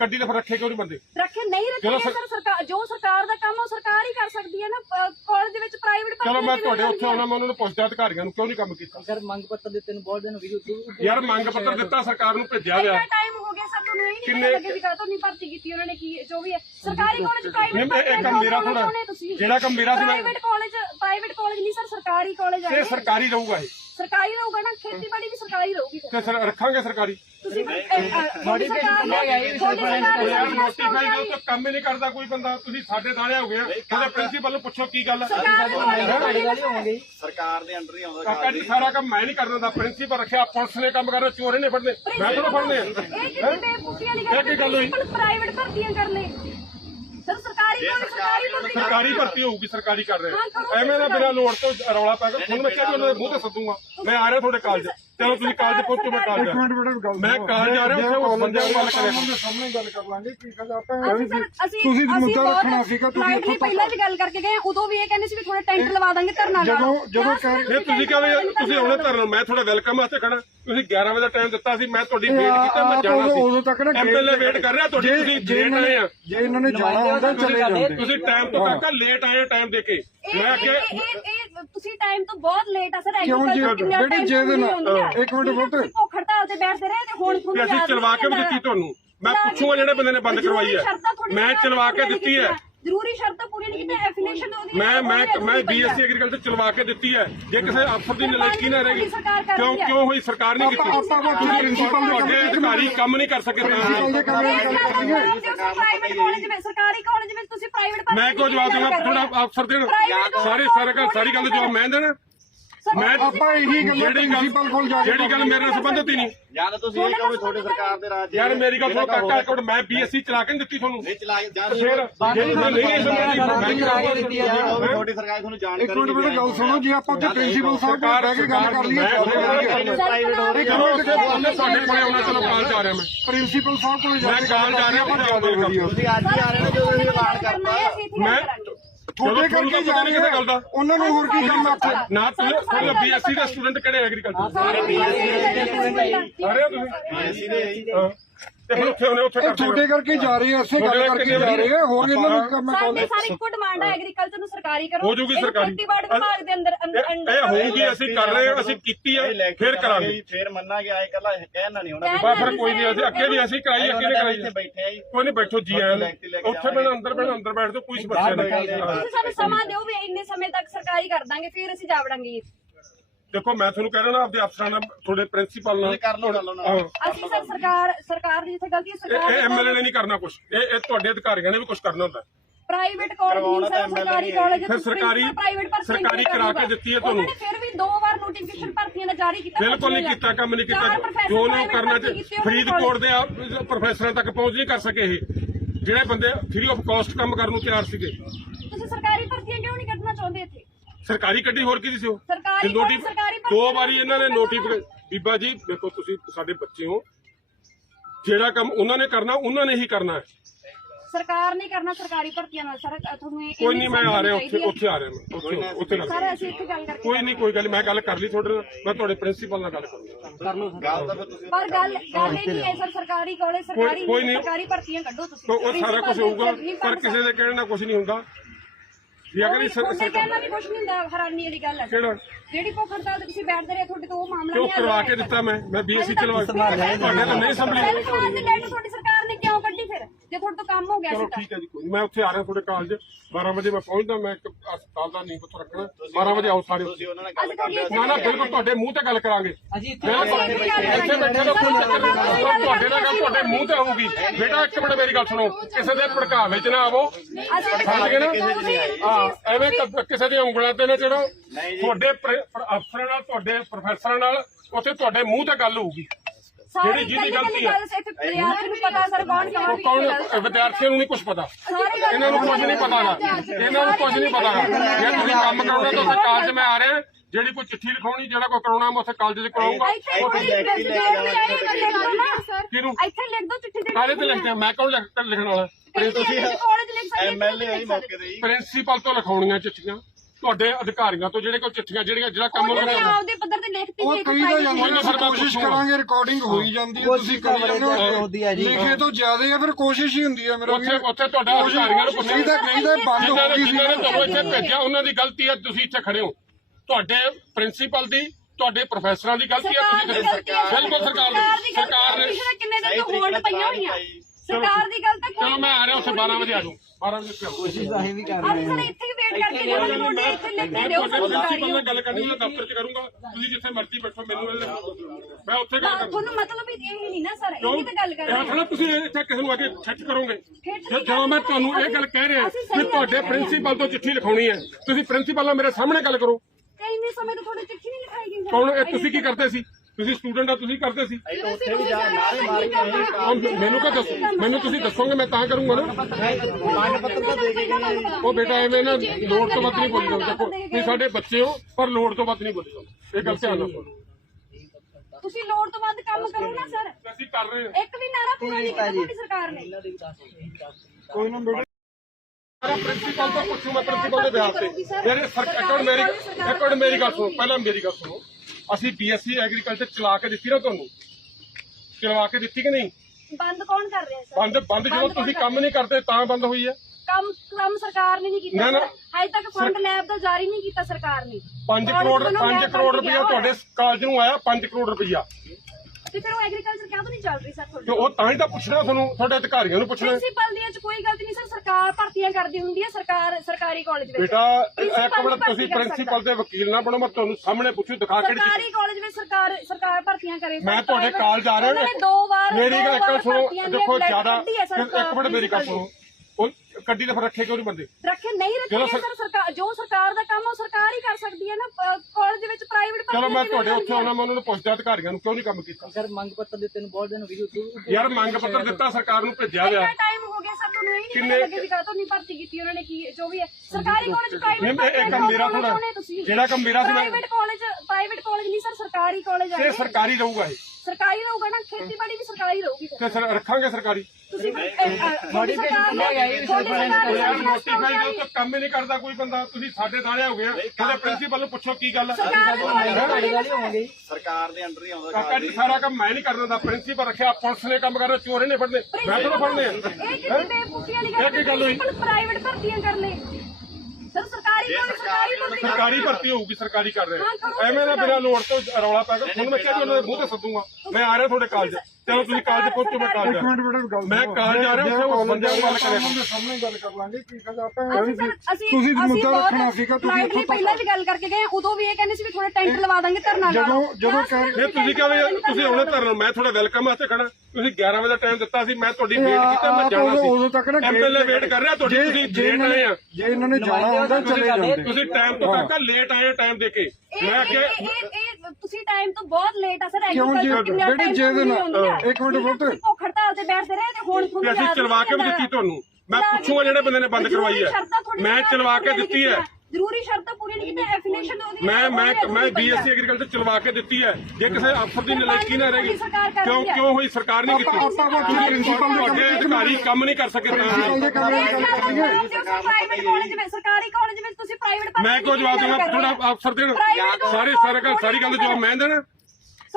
C: ਗੱਡੀ ਦੇ ਫਿਰ ਰੱਖੇ ਕਿਉਂ ਨਹੀਂ ਬੰਦੇ?
A: ਰੱਖੇ ਨਹੀਂ ਰੱਖੇ
C: ਚਲੋ
A: ਸਰ ਸਰਕਾਰ ਜੋ ਸਰਕਾਰ ਦਾ ਕੰਮ ਉਹ ਸਰਕਾਰ ਹੀ ਕਰ ਸਕਦੀ ਹੈ ਨਾ। ਕਾਲਜ ਦੇ ਵਿੱਚ ਪ੍ਰਾਈਵੇਟ
C: ਚਲੋ ਮੈਂ ਤੁਹਾਡੇ ਉੱਥੇ ਆਉਣਾ ਮੈਂ ਉਹਨਾਂ ਨੂੰ ਪੁੱਛਦਾ ਅਧਿਕਾਰੀਆਂ ਨੂੰ ਕਿਉਂ ਨਹੀਂ ਕੰਮ ਕੀਤਾ?
D: ਸਰ ਮੰਗ ਪੱਤਰ ਦਿੱਤੇ ਨੂੰ ਬਹੁਤ ਦਿਨ ਹੋ ਗਏ
C: ਯਾਰ ਮੰਗ ਪੱਤਰ ਦਿੱਤਾ ਸਰਕਾਰ ਨੂੰ ਭੇਜਿਆ
A: ਕਿੰਨਾ
C: ਗਿਆ
A: ਟਾਈਮ ਹੋ ਗਿਆ ਸਰ ਤੁਹਾਨੂੰ ਇਹ ਨਹੀਂ
C: ਕਿੰਨੇ-
A: ਲੱਗੇ ਵੀ ਕਾਹਤੋਂ ਨਹੀਂ ਭਰਤੀ ਕੀਤੀ ਉਹਨਾਂ ਨੇ ਕੀ ਜੋ ਵੀ ਹੈ। ਸਰਕਾਰੀ ਕਾਲਜ
C: ਨਹੀਂ,
A: ਪ੍ਰਾਈਵੇਟ
C: ਇਹ ਕੰਮ ਮੇਰਾ ਥੋੜ੍ਹਾ। ਜਿਹੜਾ ਕੰਮ ਮੇਰਾ ਸੀ ਮੈਂ-
A: ਪ੍ਰਾਈਵੇਟ ਕਾਲਜ ਪ੍ਰਾਈਵੇਟ ਕਾਲਜ ਨਹੀਂ ਸਰ ਸਰਕਾਰੀ ਕਾਲਜ
C: ਇਹ।
A: ਹੈ
C: ਸਰਕਾਰੀ ਰਹੂਗਾ ਇਹ।
A: ਸਰਕਾਰੀ ਰਹੂਗਾ ਨਾ ਖੇਤੀਬਾੜੀ ਵੀ ਸਰਕਾਰੀ ਰਹੂਗੀ ਫਿਰ।
C: ਤੇ ਸਰ ਰੱਖਾਂਗੇ ਸਰਕਾਰੀ?
A: ਤੁਸੀਂ ਸਰਕਾਰ ਨੇ
C: ਨੋਟੀਫਾਈ ਕੰਮ ਹੀ ਨਹੀਂ ਕਰਦਾ ਕੋਈ ਬੰਦਾ। ਤੁਸੀਂ ਸਾਡੇ ਦਾਣੇ ਹੋ ਗਏ। ਉਹਦੇ ਪ੍ਰਿੰਸੀਪਲ ਨੂੰ ਪੁੱਛੋ ਕੀ ਗੱਲ ਹੈ
A: ਸਰਕਾਰ ਨੇ ਤੁਹਾਡੀ
D: ਹੋਣਗੇ
E: ਸਰਕਾਰ ਦੇ ਅੰਡਰ ਹੀ ਆਉਂਦਾ
C: ਕਾਕਾ ਜੀ ਸਾਰਾ ਕੰਮ ਮੈਂ ਨਹੀਂ ਕਰਨਾ ਦਾ ਪ੍ਰਿੰਸੀਪਲ ਰੱਖਿਆ ਪੁਲਿਸ ਨੇ ਕੰਮ ਕਰਨਾ ਚੋਰੇ ਨੇ ਫੜਨੇ ਮੈਂ ਫੜਨੇ ਆ?
A: ਇਹ ਕਿਤੇ ਬੇਵਕੂਫੀਆਂ ਦੀ
C: ਇਹ ਕੀ ਗੱਲ ਹੋਈ?
A: ਪ੍ਰਾਈਵੇਟ ਭਰਤੀਆਂ ਕਰ ਲੈ ਸਰ ਸਰਕਾਰੀ ਭਰਤੀ ਕਰ
C: ਸਰਕਾਰੀ ਭਰਤੀ ਹੋਊਗੀ ਸਰਕਾਰੀ ਕਰ ਰਹੇ। ਐਵੇਂ ਨਾ ਬਿਨਾਂ ਲੋੜ ਤੋਂ ਰੌਲਾ ਪੈ ਗਿਆ ਹੁਣ ਮੈਂ ਕਿਹਾ ਵੀ ਉਹਨਾਂ ਦੇ ਮੂੰਹ ਤੇ ਸੱਦੂਗਾ। ਮੈਂ ਆ ਰਿਹਾ ਤੁਹਾਡੇ ਕਾਲਜ। ਚਲੋ ਤੁਸੀਂ ਕਾਲਜ ਪਹੁੰਚੋ ਮੈਂ ਕਾਲਜ
B: ਇੱਕ ਮਿੰਟ ਬੇਟਾ ਗੱਲ
C: ਮੈਂ ਕਾਲਜ ਆ ਰਿਹਾ ਉੱਥੇ ਉਹ ਬੰਦਿਆਂ ਨਾਲ ਗੱਲ ਕਰਿਆ
B: ਦੇ ਸਾਹਮਣੇ ਗੱਲ ਕਰ ਲਾਂਗੇ ਕੀ ਗੱਲ ਆਪਾਂ
A: ਅਸੀਂ
B: ਤੁਸੀਂ ਮੁੱਦਾ ਰੱਖਣਾ ਸੀਗਾ ਤੁਸੀਂ ਇੱਥੋਂ
A: ਪਹਿਲਾਂ ਵੀ ਗੱਲ ਕਰਕੇ ਗਏ ਉਦੋਂ ਵੀ ਇਹ ਕਹਿੰਦੇ ਸੀ ਵੀ ਥੋੜਾ ਟੈਂਟ ਲਵਾ ਦਾਂਗੇ ਧਰਨਾ ਲਾ
B: ਜਦੋਂ ਜਦੋਂ ਕਹਿ
C: ਇਹ ਤੁਸੀਂ ਕਹਿੰਦੇ ਤੁਸੀਂ ਹੁਣੇ ਧਰਨਾ ਮੈਂ ਤੁਹਾਡਾ ਵੈਲਕਮ ਵਾਸਤੇ ਖੜਾ। ਤੁਸੀਂ 11 ਵਜੇ ਦਾ ਟਾਈਮ ਦਿੱਤਾ ਸੀ ਮੈਂ ਤੁਹਾਡੀ ਵੇਟ ਕੀਤਾ ਮੈਂ ਜਾਣਾ ਸੀ।
B: ਉਦੋਂ ਤੱਕ ਨਾ
C: ਐਮਐਲਏ ਵੇਟ ਕਰ ਰਿਹਾ ਤੁਹਾਡੀ ਤੁਸੀਂ
B: ਜੇ
C: ਲੇਟ ਆਏ ਆ।
B: ਜੇ ਇਹਨਾਂ ਨੇ ਜਾਣਾ ਹੁੰਦਾ ਚਲੇ ਜਾਂਦੇ।
C: ਤੁਸੀਂ ਟਾਈਮ ਤੋਂ ਕਾਕਾ ਲੇਟ ਆਏ ਟਾਈਮ ਦੇ ਕੇ। ਮੈਂ ਕਿ
A: ਤੁਸੀਂ ਟਾਈਮ ਤੋਂ ਬਹੁਤ ਲੇਟ ਆ ਸਰ agriculture ਕਿੰਨਾ
B: ਬੇਟੀ,
A: time
B: ਜੇ ਨਾਲ-। ਇੱਕ ਮਿੰਟ ਪੁੱਤ।
A: ਤੁਸੀਂ ਭੁੱਖ ਹੜਤਾਲ ਤੇ ਬੈਠਦੇ ਰਹੇ ਤੇ ਹੁਣ ਤੁਹਾਨੂੰ
C: ਅਸੀਂ ਚਲਵਾ ਕੇ ਵੀ ਦਿੱਤੀ ਤੁਹਾਨੂੰ। ਮੈਂ ਪੁੱਛੂਗਾ ਜਿਹੜੇ ਬੰਦੇ ਨੇ ਬੰਦ ਕਰਵਾਈ ਹੈ। ਮੈਂ ਚਲਵਾ ਕੇ ਦਿੱਤੀ ਹੈ।
A: ਜ਼ਰੂਰੀ ਸ਼ਰਤਾਂ ਪੂਰੀਆਂ ਨਹੀਂ ਕੀਤੀਆਂ ਐਫੀਲੀਏਸ਼ਨ ਉਹਦੀ
C: ਮੈਂ ਮੈਂ ਮੈਂ। ਬੀਐਸਸੀ ਐਗਰੀਕਲਚਰ ਚਲਵਾ ਕੇ ਦਿੱਤੀ ਹੈ। ਜੇ ਕਿਸੇ ਅਫਸਰ ਦੀ ਨਲਾਇਕੀ ਨਾ ਰਹੇਗੀ ਕਿਉਂ। ਕਿਉਂ ਹੋਈ ਸਰਕਾਰ ਨਹੀਂ ਕੀਤੀ?
B: ਆਪਾਂ-
C: ਤੁਸੀਂ
B: ਪ੍ਰਿੰਸੀਪਲ ਦੇ
C: ਤੁਹਾਡੇ ਅਧਿਕਾਰੀ ਕੰਮ ਨਹੀਂ ਕਰ ਸਕੇ।
A: ਪ੍ਰਾਈਵੇਟ ਕਾਲਜ ਵਿੱਚ ਸਰਕਾਰੀ ਕਾਲਜ ਵਿੱਚ ਤੁਸੀਂ ਪ੍ਰਾਈਵੇਟ
C: ਮੈਂ ਕਿਉਂ ਜਵਾਬ ਦੇਵਾਂ? ਥੋੜਾ ਅਫਸਰ ਦੇਣ। ਸਾਰੇ ਸਾਰੇ ਗੱਲ ਸਾਰੀ ਗੱਲ ਦਾ ਜਵਾਬ ਮੈਂ ਦੇਣਾ। ਮੈਂ
B: ਆਪਾਂ ਇਹੀ ਗੱਲ
C: ਜਿਹੜੀ
B: ਪ੍ਰਿੰਸੀਪਲ ਕੋਲ ਜਾ
C: ਗੱਲ
B: ਕੇ
C: ਜਿਹੜੀ ਗੱਲ ਮੇਰੇ ਨਾਲ ਸੰਬੰਧਿਤ ਹੀ ਨਹੀਂ।
E: ਜਾਂ ਤਾਂ ਤੁਸੀਂ ਇਹ ਕਹੋ ਵੀ ਤੁਹਾਡੇ ਸਰਕਾਰ ਦੇ ਰਾਜ
C: ਯਾਰ ਮੇਰੀ ਗੱਲ ਸੁਣੋ ਕਾਕਾ ਮਿੰਟ ਮੈਂ ਬੀਐਸਸੀ ਚਲਾ ਕੇ ਨਹੀਂ ਦਿੱਤੀ ਤੁਹਾਨੂੰ।
E: ਨਹੀਂ ਜਾਂ
C: ਫਿਰ ਜੇ ਤੁਹਾਨੂੰ ਨਹੀਂ ਸਮਝਦੀ ਮੈਂ ਕਰਾਂਗਾ
E: ਦਿੱਤੀ ਹੈ ਤੁਹਾਡੀ ਸਰਕਾਰ ਤੁਹਾਨੂੰ
B: ਇੱਕ ਮਿੰਟ ਗੱਲ ਸੁਣੋ ਜੇ ਆਪਾਂ ਉੱਥੇ ਪ੍ਰਿੰਸੀਪਲ ਸਾਹਿਬ ਕੋਲ ਬਹਿ ਕੇ ਗੱਲ ਕਰ ਲਈਏ।
E: ਪ੍ਰਾਈਵੇਟ ਹੋ ਰਹੀ
C: ਚਲੋ ਉਹਨੇ ਤੁਹਾਡੇ ਕੋਲੇ ਆਉਣਾ ਚਲੋ ਕਾਲ ਜਾ ਰਿਹਾ ਮੈਂ।
B: ਪ੍ਰਿੰਸੀਪਲ ਸਾਹਿਬ ਕੋਲ ਜਾ
C: ਮੈਂ
B: ਕੇ
C: ਕਾਲ ਜਾ ਰਿਹਾ ਪਰ ਜਾਉਂਦੇ ਕੰਮ
E: ਤੁਸੀਂ ਅੱਜ ਹੀ ਆ ਰਹੇ ਹੋ ਜਦੋਂ ਇਹ ਐਲਾਨ ਕਰਤਾ।
C: ਮੈਂ
B: ਤੁਹਾਡੇ ਕਰਕੇ ਜਾ ਰਹੇ
C: ਕਿਹਦੇ ਗੱਲ ਦਾ।
B: ਉਹਨਾਂ ਨੂੰ ਹੋਰ ਕੀ ਕੰਮ ਆ? ਉੱਥੇ
C: ਨਾ ਤੁਸੀਂ ਤੁਹਾਡਾ ਬੀਐਸਸੀ ਦਾ ਸਟੂਡੈਂਟ ਕਿਹੜੇ ਐਗਰੀਕਲਚਰ ਸਾਰੇ ਹੋ ਤੁਸੀਂ? ਹਾਂ। ਤੇ ਫਿਰ ਉੱਥੇ ਉਹਨੇ ਉੱਥੇ
B: ਇਹ ਤੁਹਾਡੇ ਕਰਕੇ ਜਾ ਰਹੇ ਆ ਇਸੇ ਗੱਲ ਕਰਕੇ ਜਾ ਰਹੇ ਆ ਹੋਰ ਇਹਨਾਂ ਨੂੰ ਕੰਮ ਹੈ
A: ਸਾਡੀ ਸਾਰੀ ਇੱਕੋ ਡਿਮਾਂਡ ਹੈ ਐਗਰੀਕਲਚਰ ਨੂੰ ਸਰਕਾਰੀ ਕਰੋ
C: ਹੋ ਜੂਗੀ
A: ਇਹਨੂੰ
C: ਸਰਕਾਰੀ।
A: ਖੇਤੀਬਾੜੀ ਵਿਭਾਗ ਦੇ ਅੰਦਰ ਅੰਦਰ-
C: ਇਹ ਇਹ ਹੋਊਗੀ ਅਸੀਂ ਕਰ ਰਹੇ ਹਾਂ ਅਸੀਂ ਕੀਤੀ ਹੈ ਫਿਰ ਕਰਾਂਗੇ।
E: ਫਿਰ ਮੰਨਾਂਗੇ ਆਏ ਕੱਲਾ ਕਹਿਣਾ ਨਹੀਂ ਹੋਣਾ।
C: ਬਾ ਫਿਰ ਕੋਈ ਨਹੀਂ ਅਸੀਂ ਅੱਗੇ ਵੀ ਅਸੀਂ ਕਰਾਈ ਅੱਗੇ ਨੇ ਕਰਾਈ।
E: ਇੱਥੇ ਬੈਠੇ ਆ ਜੀ।
C: ਕੋਈ ਨਹੀਂ ਬੈਠੋ ਜੀ ਆਇਆਂ ਨੂੰ। ਉੱਥੇ ਬੈਠੋ ਅੰਦਰ ਬੈਠੋ ਅੰਦਰ ਬੈਠ ਜਾਓ ਕੋਈ ਸਮੱਸਿਆ ਨਹੀਂ।
A: ਤੁਸੀਂ ਸਾਨੂੰ ਸਮਾਂ ਦਿਓ ਵੀ ਇੰਨੇ ਸਮੇਂ ਤੱਕ ਸਰਕਾਰੀ ਕਰ ਦਾਂਗੇ ਫਿਰ ਅਸੀਂ ਜਾ ਵੜਾਂਗੇ
C: ਦੇਖੋ ਮੈਂ ਤੁਹਾਨੂੰ ਕਹਿ ਰਿਹਾ ਨਾ ਆਪਦੇ ਅਫਸਰਾਂ ਨਾਲ ਤੁਹਾਡੇ ਪ੍ਰਿੰਸੀਪਲ ਨਾਲ
E: ਕਰ ਲਓ ਗੱਲ ਉਹਨਾਂ।
A: ਅਸੀਂ ਸਰ ਸਰਕਾਰ ਸਰਕਾਰ ਦੀ ਜਿੱਥੇ ਗਲਤੀ ਹੈ ਸਰਕਾਰ
C: ਇਹ ਐਮਐਲਏ ਨੇ ਨਹੀਂ ਕਰਨਾ ਕੁਝ ਇਹ ਇਹ ਤੁਹਾਡੇ ਅਧਿਕਾਰੀਆਂ ਨੇ ਵੀ ਕੁਝ ਕਰਨਾ ਹੁੰਦਾ।
A: ਪ੍ਰਾਈਵੇਟ ਕਾਲਜ ਸਰਕਾਰੀ ਕਾਲਜ
C: ਫਿਰ ਸਰਕਾਰੀ ਸਰਕਾਰੀ ਕਰਾ ਕੇ ਦਿੱਤੀ ਹੈ ਤੁਹਾਨੂੰ।
A: ਉਹਨਾਂ ਨੇ ਫਿਰ ਵੀ ਦੋ ਵਾਰ ਨੋਟੀਫਿਕੇਸ਼ਨ ਭਰਤੀਆਂ ਦਾ ਜਾਰੀ ਕੀਤਾ।
C: ਬਿਲਕੁਲ ਨਹੀਂ ਕੀਤਾ ਕੰਮ ਨਹੀਂ ਕੀਤਾ। ਜੋ ਨੇ ਕਰਨਾ ਚ ਫਰੀਦਕੋਟ ਦੇ ਪ੍ਰੋਫੈਸਰਾਂ ਤੱਕ ਪਹੁੰਚ ਨਹੀਂ ਕਰ ਸਕੇ ਇਹ। ਜਿਹੜੇ ਬੰਦੇ ਫ੍ਰੀ ਆਫ ਕਾਸਟ ਕੰਮ ਕਰਨ ਨੂੰ ਤਿਆਰ ਸੀਗੇ।
A: ਤੁਸੀਂ ਸਰਕਾਰੀ ਭਰਤੀਆਂ ਕਿਉਂ ਨਹੀਂ ਕੱਢਣਾ ਚਾਹੁੰਦੇ ਇੱਥੇ?
C: ਸਰਕਾਰੀ ਕੱਢੀ ਹੋਰ ਕੀ ਸੀ ਉਹ?
A: ਸਰਕਾਰੀ ਸਰਕਾਰੀ
C: ਦੋ ਵਾਰੀ ਇਹਨਾਂ ਨੇ ਨੋਟੀਫਿਕੇਸ਼ਨ ਬੀਬਾ ਜੀ ਦੇਖੋ ਤੁਸੀਂ ਸਾਡੇ ਬੱਚੇ ਹੋ। ਜਿਹੜਾ ਕੰਮ ਉਹਨਾਂ ਨੇ ਕਰਨਾ ਉਹਨਾਂ ਨੇ ਹੀ ਕਰਨਾ ਹੈ।
A: ਸਰਕਾਰ ਨੇ ਕਰਨਾ ਸਰਕਾਰੀ ਭਰਤੀਆਂ ਨਾਲ। ਸਰ ਤੁਹਾਨੂੰ ਇਹ
C: ਕੋਈ ਨਹੀਂ ਮੈਂ ਆ ਰਿਹਾ ਉੱਥੇ। ਉੱਥੇ ਆ ਰਿਹਾ ਮੈਂ। ਉੱਥੇ
A: ਸਰ ਅਸੀਂ ਇੱਥੇ ਗੱਲ ਕਰਕੇ
C: ਕੋਈ ਨਹੀਂ ਕੋਈ ਗੱਲ ਨੀ, ਮੈਂ ਗੱਲ ਕਰ ਲਈ ਤੁਹਾਡੇ ਨਾਲ। ਮੈਂ ਤੁਹਾਡੇ ਪ੍ਰਿੰਸੀਪਲ ਨਾਲ ਗੱਲ ਕਰੂੰਗਾ।
E: ਗੱਲ ਤਾਂ ਫਿਰ ਤੁਸੀਂ
A: ਪਰ ਗੱਲ ਗੱਲ ਇਹ ਨਹੀਂ ਹੈ ਸਰ ਸਰਕਾਰੀ ਕਾਲਜ ਸਰਕਾਰੀ
C: ਕੋਈ ਨਹੀਂ।
A: ਸਰਕਾਰੀ ਭਰਤੀਆਂ ਕੱਢੋ ਤੁਸੀਂ।
C: ਉਹ ਸਾਰਾ ਕੁਝ ਹੋਊਗਾ
A: ਨਹੀਂ
C: ਪਰ
A: ਕਰ
C: ਕਿਸੇ ਦੇ ਕਹਿਣ ਨਾਲ ਕੁਝ ਨਹੀਂ ਹੁੰਦਾ। ਵੀ ਅਗਰ ਇਹ ਸਰ-
A: ਤੁਹਾਡੇ
C: ਸਰਕਾਰ
A: ਕਹਿਣਾ ਵੀ ਕੁਝ ਨਹੀਂ ਹੁੰਦਾ ਹੈਰਾਨੀ ਵਾਲੀ ਗੱਲ ਹੈ।
C: ਕਿਹੜਾ?
A: ਜਿਹੜੀ ਭੁੱਖ ਹੜਤਾਲ ਤੇ ਤੁਸੀਂ ਬੈਠਦੇ ਰਹੇ ਤੁਹਾਡੇ ਤੋਂ ਉਹ ਮਾਮਲਾ
C: ਕਿਉਂ
A: ਨਹੀਂ
C: ਕਰਵਾ। ਕੇ ਦਿੱਤਾ ਮੈਂ? ਮੈਂ ਬੀਐਸਸੀ ਚਲਵਾ ਤੁਹਾਡੇ ਤਾਂ ਨਹੀਂ ਸੰਭਲੀ।
A: ਸੈਲਫ ਦੀ ਲੈਟਰ ਤੁਹਾਡੀ ਸਰਕਾਰ ਨੇ ਕਿਉਂ ਕੱਢੀ ਫਿਰ ਜੇ ਤੁਹਾਡੇ ਤੋਂ ਕੰਮ ਹੋ ਗਿਆ
C: ਚਲੋ
A: ਸੀ ਤਾਂ
C: ਠੀਕ ਹੈ ਜੀ ਕੋਈ ਨੀ। ਮੈਂ ਉੱਥੇ ਆ ਰਿਹਾ ਤੁਹਾਡੇ ਕਾਲਜ 12 ਵਜੇ ਮੈਂ ਪਹੁੰਚਦਾ ਮੈਂ ਇੱਕ ਹਸਪਤਾਲ ਦਾ ਨੀਂਹ ਪੱਥਰ ਰੱਖਣਾ। 12 ਵਜੇ ਆਓ ਸਾਰੇ।
E: ਤੁਸੀਂ ਉਹਨਾਂ ਨਾਲ ਗੱਲ ਕਰ ਲਿਓ।
C: ਨਾ ਨਾ ਬਿਲਕੁਲ ਤੁਹਾਡੇ ਮੂੰਹ ਤੇ ਗੱਲ ਕਰਾਂਗੇ।
D: ਅਜੀ ਇੱਥੇ
C: ਬਿਲਕੁਲ ਇੱਥੇ ਬੈਠੇ ਦਾ ਕੋਈ ਚੱਕਰ ਨਹੀਂ ਤੁਹਾਡੇ ਨਾਲ ਗੱਲ ਤੁਹਾਡੇ ਮੂੰਹ ਤੇ ਆਊਗੀ। ਬੇਟਾ ਇੱਕ ਮਿੰਟ ਮੇਰੀ ਗੱਲ ਸੁਣੋ। ਕਿਸੇ ਦੇ ਭੜਕਾਵੇ 'ਚ ਨਾ ਆਵੋ।
A: ਅਸੀਂ
C: ਸਮਝ ਗਏ ਨਾ? ਹਾਂ ਐਵੇਂ ਕ- ਕਿਸੇ ਦੀਆਂ ਉਂਗਲਾਂ ਤੇ ਨਾ ਚੜੋ।
E: ਨਹੀਂ ਜੀ।
C: ਤੁਹਾਡੇ ਪ੍ਰ- ਪ੍ਰ- ਅਫਸਰਾਂ ਨਾਲ ਤੁਹਾਡੇ ਪ੍ਰੋਫੈਸਰਾਂ ਨਾਲ ਉੱਥੇ ਤੁਹਾਡੇ ਮੂੰਹ ਤੇ ਗੱਲ ਹੋਊਗੀ। ਜਿਹੜੀ ਜਿਹਦੀ ਗਲਤੀ ਹੈ।
A: ਇੱਥੇ ਵਿਦਿਆਰਥੀ ਨੂੰ ਪਤਾ ਸਰ ਕੌਣ
C: ਉਹ ਕੌਣ ਵਿਦਿਆਰਥੀਆਂ ਨੂੰ ਨਹੀਂ ਕੁਝ ਪਤਾ। ਇਹਨਾਂ ਨੂੰ ਕੁਝ ਨਹੀਂ ਪਤਾਗਾ ਇਹਨਾਂ ਨੂੰ ਕੁਝ ਨਹੀਂ ਪਤਾਗਾ ਜੇ ਤੁਸੀਂ ਕੰਮ ਕਰਾਉਣਾ ਤਾਂ ਉੱਥੇ ਕਾਲਜ ਮੈਂ ਆ ਰਿਹਾ। ਜਿਹੜੀ ਕੋਈ ਚਿੱਠੀ ਲਿਖਾਉਣੀ ਜਿਹੜਾ ਕੋਈ ਕਰਾਉਣਾ ਮੈਂ ਉੱਥੇ ਕਾਲਜ 'ਚ ਕਰਾਉਂਗਾ
A: ਇੱਥੇ ਕੋਈ
C: ਕਿਹਨੂੰ?
A: ਇੱਥੇ ਲਿਖ ਦੋ ਚਿੱਠੀ ਦੇ
C: ਕਾਲੇ ਤੇ ਲਿਖਦੇ ਮੈਂ ਕੌਣ ਲਿਖ ਲਿਖਣ ਵਾਲਾ?
A: ਤੁਸੀਂ
E: ਐਮਐਲਏ ਜੀ ਮੌਕੇ ਤੇ
C: ਪ੍ਰਿੰਸੀਪਲ ਤੋਂ ਲਿਖਾਉਣੀਆਂ ਚਿੱਠੀਆਂ। ਤੁਹਾਡੇ ਅਧਿਕਾਰੀਆਂ ਤੋਂ ਜਿਹੜੇ ਕੋਈ ਚਿੱਠੀਆਂ ਜਿਹੜੀਆਂ ਜਿਹੜਾ ਕੰਮ ਉਹਨਾਂ ਨੇ
A: ਆਪਦੇ ਪੱਧਰ ਤੇ ਲਿਖਤੀ
B: ਉਹ ਕਈ ਤਾਂ ਜਾਂਦੇ ਅਸੀਂ ਕੋਸ਼ਿਸ਼ ਕਰਾਂਗੇ ਰਿਕਾਰਡਿੰਗ ਹੋਈ ਜਾਂਦੀ ਹੈ ਤੁਸੀਂ ਕਰੀ
D: ਹੈ।
B: ਜਾਂਦੇ
D: ਜੀ।
B: ਲਿਖੇ ਤੋਂ ਜ਼ਿਆਦਾ ਹੈ ਫਿਰ ਕੋਸ਼ਿਸ਼ ਹੀ ਹੁੰਦੀ ਹੈ ਮੇਰਾ
C: ਉੱਥੇ ਉੱਥੇ ਤੁਹਾਡਾ ਅਧਿਕਾਰੀਆਂ ਨੂੰ
B: ਨਹੀਂ ਤਾਂ ਨਹੀਂ ਤਾਂ ਬੰਦ ਹੋ ਗਈ ਸੀ।
C: ਤੁਹਾਨੂੰ ਇੱਥੇ ਭੇਜਿਆ ਉਹਨਾਂ ਦੀ ਗਲਤੀ ਹੈ ਤੁਸੀਂ ਇੱਥੇ ਖੜੇ ਹੋ। ਤੁਹਾਡੇ ਪ੍ਰਿੰਸੀਪਲ ਦੀ ਤੁਹਾਡੇ ਪ੍ਰੋਫੈਸਰਾਂ ਦੀ ਗਲਤੀ ਹੈ ਤੁਸੀਂ
A: ਹੈ।
C: ਬਿਲਕੁਲ ਸਰਕਾਰ ਦੀ ਸਰਕਾਰ ਨੇ
A: ਕਿੰਨੇ ਦਿਨ ਤੋਂ ਹੋਲਡ ਪਈਆਂ ਹੋਈਆਂ। ਸਰਕਾਰ ਦੀ ਗੱਲ ਤਾਂ ਕੋਈ
C: ਚਲੋ ਮੈਂ ਆ ਰਿਹਾ ਉੱਥੇ 12 ਵਜੇ ਆ ਜਾਊਂ। 12 ਵਜੇ ਉੱਥੇ ਆਊਂ।
D: ਅਸੀਂ ਵੀ ਕਰ
A: ਅਸੀਂ ਸਰ ਇੱਥੇ ਹੀ ਵੇਟ ਕਰਕੇ ਜਾਵਾਂਗੇ ਤੁਹਾਡੇ ਇੱਥੇ ਲਿਖ
C: ਮੈਂ
A: ਕੇ ਦਿਓ ਸਰਕਾਰੀ
C: ਨਾਲ ਗੱਲ ਕਰਨੀ ਮੈਂ ਦਫ਼ਤਰ 'ਚ ਕਰੂੰਗਾ। ਤੁਸੀਂ ਜਿੱਥੇ ਮਰਜ਼ੀ ਬੈਠੋ ਮੈਨੂੰ ਇਹ ਮੈਂ ਉੱਥੇ ਗੱਲ ਕਰੂੰਗਾ
A: ਤੁਹਾਨੂੰ ਮਤਲਬ ਇਹ ਨਹੀਂ ਨਾ ਸਰ ਇਹ ਤਾਂ ਗੱਲ ਕਰ
C: ਇਹ ਥੋੜ੍ਹਾ ਤੁਸੀਂ ਇੱਥੇ ਕਿਸੇ ਨੂੰ ਆ ਕੇ ਛੱਟ ਕਰੋਗੇ। ਜੇ- ਜਦੋਂ ਮੈਂ ਤੁਹਾਨੂੰ ਇਹ ਗੱਲ ਕਹਿ ਰਿਹਾ ਕਿ ਤੁਹਾਡੇ ਪ੍ਰਿੰਸੀਪਲ ਤੋਂ ਚਿੱਠੀ ਲਿਖਾਉਣੀ ਹੈ। ਤੁਸੀਂ ਪ੍ਰਿੰਸੀਪਲ ਨਾਲ ਮੇਰੇ ਸਾਹਮਣੇ ਗੱਲ ਕਰੋ।
A: ਤੇ ਇੰਨੇ ਸਮੇਂ ਤੋਂ ਤੁਹਾਡੀ ਚਿੱਠੀ ਨਹੀਂ ਲਿਖਾਈ ਗਈ।
C: ਕੌਣ ਇਹ ਤੁਸੀਂ ਕੀ ਕਰਦੇ ਸੀ? ਤੁਸੀਂ ਸਟੂਡੈਂਟ ਆ ਤੁਸੀਂ ਕਰਦੇ ਸੀ।
E: ਅਸੀਂ ਤਾਂ ਉੱਥੇ ਵੀ ਜਾ ਨਾਰੇ ਮਾਰੀ ਗਏ
C: ਉਹ ਮੈਨੂੰ ਕੋ ਦੱਸੋ ਮੈਨੂੰ ਤੁਸੀਂ ਦੱਸੋਗੇ ਮੈਂ ਤਾਂ ਕਰੂੰਗਾ ਨਾ?
E: ਮੰਗ ਪੱਤਰ ਤਾਂ ਦੇ ਕੇ ਗਏ ਜੀ
C: ਉਹ ਬੇਟਾ ਐਵੇਂ ਨਾ ਲੋੜ ਤੋਂ ਵੱਧ ਨਹੀਂ ਬੋਲੀ ਜਾਂਦੇ ਦੇਖੋ ਤੁਸੀਂ ਸਾਡੇ ਬੱਚੇ ਹੋ ਪਰ ਲੋੜ ਤੋਂ ਵੱਧ ਨਹੀਂ ਬੋਲੀ ਜਾਂਦੇ ਇਹ ਗੱਲ ਧਿਆਨ ਨਾਲ ਸੁਣੋ।
A: ਤੁਸੀਂ ਲੋੜ ਤੋਂ ਵੱਧ ਕੰਮ ਕਰੋ ਨਾ ਸਰ।
C: ਅਸੀਂ ਕਰ ਰਹੇ ਹਾਂ।
A: ਇੱਕ ਵੀ ਨਾਰਾ ਪੂਰਾ ਨਹੀਂ ਕੀਤਾ ਤੁਹਾਡੀ ਸਰਕਾਰ ਨੇ।
B: ਕੋਈ ਨਾ ਬੇਟਾ।
C: ਸਾਰਾ ਪ੍ਰਿੰਸੀਪਲ ਤੋਂ ਪੁੱਛੂ ਮੈਂ ਪ੍ਰਿੰਸੀਪਲ ਦੇ ਬਿਆਨ ਤੇ। ਮੇਰੇ ਸਰਕਾਰ ਮੇਰੀ ਇੱਕ ਮਿੰਟ ਮੇਰੀ ਗੱਲ ਸੁਣੋ। ਪਹਿਲਾਂ ਮੇਰੀ ਗੱਲ ਸੁਣੋ। ਅਸੀਂ ਬੀਐਸਸੀ ਐਗਰੀਕਲਚਰ ਚਲਾ ਕੇ ਦਿੱਤੀ ਨਾ ਤੁਹਾਨੂੰ। ਚਲਵਾ ਕੇ ਦਿੱਤੀ ਕਿ ਨਹੀਂ?
A: ਬੰਦ ਕੌਣ ਕਰ ਰਿਹਾ ਸਰ?
C: ਬੰਦ ਬੰਦ ਜਦੋਂ ਤੁਸੀਂ ਕੰਮ ਨਹੀਂ ਕਰਦੇ ਤਾਂ ਬੰਦ ਹੋਈ ਹੈ।
A: ਕੰਮ ਕੰਮ ਸਰਕਾਰ ਨੇ ਨਹੀਂ ਕੀਤਾ
C: ਨਾ, ਨਾ।
A: ਹਜੇ ਤੱਕ ਫੰਡ ਲੈਬ ਦਾ ਜਾਰੀ ਨਹੀਂ ਕੀਤਾ ਸਰਕਾਰ ਨੇ।
C: 5
A: College
C: ਕਰੋੜ
A: ਵੱਲੋਂ
C: 5
A: lab
C: ਕਰੋੜ ਰੁਪਇਆ ਤੁਹਾਡੇ ਕਾਲਜ ਨੂੰ ਆਇਆ 5 ਕਰੋੜ ਰੁਪਇਆ
A: ਤੇ ਫਿਰ ਉਹ ਐਗਰੀਕਲਚਰ ਕਿਉਂ ਨਹੀਂ ਚੱਲ ਰਹੀ ਸਰ
C: ਤੇ
A: ਤੁਹਾਡੀ
C: ਉਹ ਤਾਂ ਹੀ ਤਾਂ ਪੁੱਛਣਾ ਤੁਹਾਨੂੰ ਤੁਹਾਡੇ ਅਧਿਕਾਰੀਆਂ ਨੂੰ ਪੁੱਛਣਾ।
A: ਪ੍ਰਿੰਸੀਪਲ ਦੀਆਂ ਚ ਕੋਈ ਗਲਤੀ ਨਹੀਂ ਸਰ ਸਰਕਾਰ ਭਰਤੀਆਂ ਕਰਦੀ ਹੁੰਦੀ ਹੈ ਸਰਕਾਰ ਸਰਕਾਰੀ ਕਾਲਜ ਵਿੱਚ।
C: ਬੇਟਾ
A: Principal
C: ਮਿੰਟ
A: ਭਰਤੀ
C: ਤੁਸੀਂ
A: ਕਰ
C: ਪ੍ਰਿੰਸੀਪਲ ਦੇ ਵਕੀਲ ਨਾ ਬਣੋ ਮੈਂ ਤੁਹਾਨੂੰ ਸਾਹਮਣੇ ਪੁੱਛੂ ਦਿਖਾ ਕੇ
A: ਸਰਕਾਰੀ ਕਾਲਜ ਵਿੱਚ ਸਰਕਾਰ ਸਰਕਾਰ ਭਰਤੀਆਂ ਕਰੇ
C: ਮੈਂ ਤੁਹਾਡੇ ਕਾਲਜ ਆ ਰਿਹਾ। ਮੇਰੀ ਗੱਲ ਇੱਕ ਸੁਣੋ ਦੇਖੋ ਜ਼ਿਆਦਾ ਇੱਕ ਮਿੰਟ ਮੇਰੀ ਗੱਲ ਸੁਣੋ। ਉਹ ਗੱਡੀ ਦੇ ਫਿਰ ਰੱਖੇ ਕਿਉਂ ਨਹੀਂ ਬੰਦੇ?
A: ਰੱਖੇ ਨਹੀਂ ਰੱਖੇ ਸਰ ਸਰਕਾਰ ਜੋ ਸਰਕਾਰ ਦਾ ਕੰਮ ਉਹ ਸਰਕਾਰ ਹੀ ਕਰ ਸਕਦੀ ਹੈ ਨਾ ਕਾਲਜ ਦੇ ਵਿੱਚ ਪ੍ਰਾਈਵੇਟ
C: ਚਲੋ ਮੈਂ ਤੁਹਾਡੇ ਉੱਥੇ ਆਉਣਾ ਮੈਂ ਉਹਨਾਂ ਨੂੰ ਪੁੱਛਦਾ ਅਧਿਕਾਰੀਆਂ ਨੂੰ ਕਿਉਂ ਨਹੀਂ ਕੰਮ ਕੀਤਾ?
D: ਸਰ ਮੰਗ ਪੱਤਰ ਦਿੱਤੇ ਨੂੰ ਬਹੁਤ ਦਿਨ ਹੋ ਗਏ ਤੂੰ
C: ਯਾਰ ਮੰਗ ਪੱਤਰ ਦਿੱਤਾ ਸਰਕਾਰ ਨੂੰ ਭੇਜਿਆ ਗਿਆ
A: ਕਿੰਨਾ ਟਾਈਮ ਹੋ ਗਿਆ ਸਰ ਤੁਹਾਨੂੰ ਇਹ ਨਹੀਂ ਪਤਾ
C: ਕਿੰਨੇ-
A: ਲੱਗੇ ਵੀ ਕਾਹਤੋਂ ਨਹੀਂ ਭਰਤੀ ਕੀਤੀ ਉਹਨਾਂ ਨੇ ਕੀ ਜੋ ਵੀ ਹੈ। ਸਰਕਾਰੀ ਕਾਲਜ
C: ਨਹੀਂ
A: ਪ੍ਰਾਈਵੇਟ
C: ਮੈਂ ਇਹ ਕੰਮ ਮੇਰਾ ਥੋੜਾ ਜਿਹੜਾ ਕੰਮ ਮੇਰਾ ਸੀ ਮੈਂ
A: ਪ੍ਰਾਈਵੇਟ ਕਾਲਜ ਪ੍ਰਾਈਵੇਟ ਕਾਲਜ ਨਹੀਂ ਸਰ ਸਰਕਾਰੀ ਕਾਲਜ ਹੈ
C: ਇਹ ਸਰਕਾਰੀ ਰਹੂਗਾ ਇਹ।
A: ਸਰਕਾਰੀ ਰਹੂਗਾ ਨਾ ਖੇਤੀਬਾੜੀ ਵੀ ਸਰਕਾਰੀ ਰਹੂਗੀ ਫਿਰ।
C: ਤੇ ਸਰ ਰੱਖਾਂਗੇ ਸਰਕਾਰੀ।
A: ਤੁਸੀਂ ਤੁਹਾਡੀ ਸਰਕਾਰ ਨੇ ਤੁਹਾਡੀ ਸਰਕਾਰ
C: ਉਹ ਯਾਰ
A: ਨੇ
C: ਨੋਟੀਫਾਈ ਜਦੋਂ ਤੱਕ ਕੰਮ ਹੀ ਨਹੀਂ ਕਰਦਾ ਕੋਈ ਬੰਦਾ। ਤੁਸੀਂ ਸਾਡੇ ਦਾਣੇ ਹੋ ਗਏ ਉਹਦੇ ਪ੍ਰਿੰਸੀਪਲ ਨੂੰ ਪੁੱਛੋ ਕੀ ਗੱਲ ਹੈ
A: ਸਰਕਾਰ ਨੇ
D: ਹੋਵਾਂਗੇ
E: ਸਰਕਾਰ ਦੇ ਅੰਡਰ ਹੀ ਆਉਂਦਾ
C: ਕਾਕਾ ਜੀ ਸਾਰਾ ਕੰਮ ਮੈਂ ਨਹੀਂ ਕਰਨਾ ਦਾ ਪ੍ਰਿੰਸੀਪਲ ਰੱਖਿਆ ਪੁਲਿਸ ਨੇ ਕੰਮ ਕਰਨਾ ਚੋਰੇ ਨੇ ਫੜਨੇ। ਮੈਂ ਤੁਹਾਨੂੰ ਫੜਨੇ ਆ?
A: ਇਹ
C: ਕੀ ਗੱਲ ਹੋਈ?
A: ਪ੍ਰਾਈਵੇਟ ਭਰਤੀਆਂ ਕਰ ਲੈ ਸਰ ਸਰਕਾਰੀ ਭਰਤੀ
C: ਸਰਕਾਰੀ ਭਰਤੀ ਹੋਊਗੀ ਸਰਕਾਰੀ ਕਰ ਰਹੇ। ਐਵੇਂ ਨਾ ਬਿਨਾਂ ਲੋੜ ਤੋਂ ਰੌਲਾ ਪੈ ਗਿਆ ਹੁਣ ਮੈਂ ਕਿਹਾ ਵੀ ਉਹਨਾਂ ਦੇ ਮੂੰਹ ਤੇ ਸੱਦੂਗਾ। ਮੈਂ ਆ ਰਿਹਾ ਤੁਹਾਡੇ ਕਾਲਜ। ਚਲੋ ਤੁਸੀਂ ਕਾਲਜ ਪਹੁੰਚੋ ਮੈਂ ਕਾਲਜ
B: ਇੱਕ ਮਿੰਟ ਬੇਟਾ ਗੱਲ
C: ਮੈਂ ਕਾਲਜ ਆ ਰਿਹਾ ਉੱਥੇ ਉਹ ਬੰਦਿਆਂ ਨਾਲ ਗੱਲ ਕਰਿਆ
B: ਸਾਹਮਣੇ ਸਾਹਮਣੇ ਗੱਲ ਕਰ ਲਾਂਗੇ ਕੀ ਗੱਲ ਆਪਾਂ?
A: ਅਸੀਂ ਸਰ ਅਸੀਂ
B: ਤੁਸੀਂ ਮੁੱਦਾ ਰੱਖਣਾ ਸੀਗਾ ਤੁਸੀਂ ਇੱਥੋਂ
A: ਪਹਿਲਾਂ ਵੀ ਗੱਲ ਕਰਕੇ ਗਏ ਆ, ਉਦੋਂ ਵੀ ਇਹ ਕਹਿੰਦੇ ਸੀ ਵੀ ਥੋੜਾ ਟੈਂਟ ਲਵਾ ਦਾਂਗੇ ਧਰਨਾ ਲਾ
B: ਜਦੋਂ-। ਜਦੋਂ
C: ਇਹ ਤੁਸੀਂ ਕਹੋ ਯਾਰ ਤੁਸੀਂ ਆਉਣੇ ਧਰਨ ਮੈਂ ਤੁਹਾਡਾ ਵੈਲਕਮ ਵਾਸਤੇ ਖੜਾ। ਤੁਸੀਂ 11 ਵਜੇ ਦਾ ਟਾਈਮ ਦਿੱਤਾ ਸੀ ਮੈਂ ਤੁਹਾਡੀ ਵੇਟ ਕੀਤਾ ਮੈਂ ਜਾਣਾ
B: ਉਦੋਂ-
C: ਸੀ।
B: ਉਦੋਂ ਤੱਕ ਨਾ
C: ਐਮਐਲਏ ਵੇਟ ਕਰ ਰਿਹਾ ਤੁਹਾਡੀ
B: ਜੇ
C: ਤੁਸੀਂ
B: ਜੇ
C: ਲੇਟ
B: ਇਹਨਾਂ
C: ਆਏ
B: ਨੇ
C: ਆ।
B: ਜੇ ਇਹਨਾਂ ਨੇ ਜਾਣਾ ਹੁੰਦਾ ਚਲੇ ਜਾਂਦੇ।
C: ਤੁਸੀਂ ਟਾਈਮ ਤੋਂ ਕਾਕਾ ਲੇਟ ਆਏ ਟਾਈਮ ਦੇ ਕੇ। ਮੈਂ ਕਿ
A: ਤੁਸੀਂ ਟਾਈਮ ਤੋਂ ਬਹੁਤ ਲੇਟ ਆ ਸਰ agriculture ਕਿੰਨਾ
B: ਬੇਟੇ
A: time
B: ਜੇ ਦੇ
A: ਪੂਰੀ
B: ਨਾਲ-। ਇੱਕ ਮਿੰਟ।
A: ਤੁਸੀਂ ਭੁੱਖ ਹੜਤਾਲ ਤੇ ਬੈਠਦੇ ਰਹੇ ਤੇ ਹੁਣ ਤੁਹਾਨੂੰ
C: ਅਸੀਂ ਚਲਵਾ ਕੇ ਵੀ ਦਿੱਤੀ। ਤੁਹਾਨੂੰ। ਮੈਂ ਪੁੱਛੂਗਾ ਜਿਹੜੇ ਬੰਦੇ ਨੇ ਬੰਦ ਕਰਵਾਈ ਹੈ। ਮੈਂ ਚਲਵਾ ਕੇ ਦਿੱਤੀ ਹੈ।
A: ਜ਼ਰੂਰੀ ਸ਼ਰਤਾਂ ਪੂਰੀਆਂ ਨਹੀਂ ਕੀਤੀਆਂ ਐਫੀਲੀਏਸ਼ਨ ਉਹਦੀ
C: ਮੈਂ ਮੈਂ ਮੈਂ ਬੀਐਸਸੀ ਐਗਰੀਕਲਚਰ ਚਲਵਾ ਕੇ ਦਿੱਤੀ ਹੈ। ਜੇ ਕਿਸੇ ਅਫਸਰ ਦੀ ਨਲਾਇਕੀ ਨਾ ਰਹੇਗੀ ਕਿਉਂ ਕਿਉਂ ਹੋਈ? ਸਰਕਾਰ ਨਹੀਂ ਕੀਤੀ।
B: ਤੁਸੀਂ ਪ੍ਰਿੰਸੀਪਲ
C: ਤੁਹਾਡੇ ਅਧਿਕਾਰੀ ਕੰਮ ਨਹੀਂ ਕਰ ਸਕੇ ਤਾਂ
A: ਪ੍ਰਾਈਵੇਟ ਕਾਲਜ ਵਿੱਚ ਸਰਕਾਰੀ ਕਾਲਜ ਵਿੱਚ ਪ੍ਰਾਈਵੇਟ
C: ਮੈਂ ਕੋ ਜਵਾਬ ਦੇਵਾਂ? ਤੁਹਾਡਾ ਅਫਸਰ ਦੇਣ। ਸਾਰੀ ਸਾਰੀ ਗੱਲ ਸਾਰੀ ਗੱਲ ਦਾ ਜਵਾਬ ਮੈਂ ਦੇਣਾ।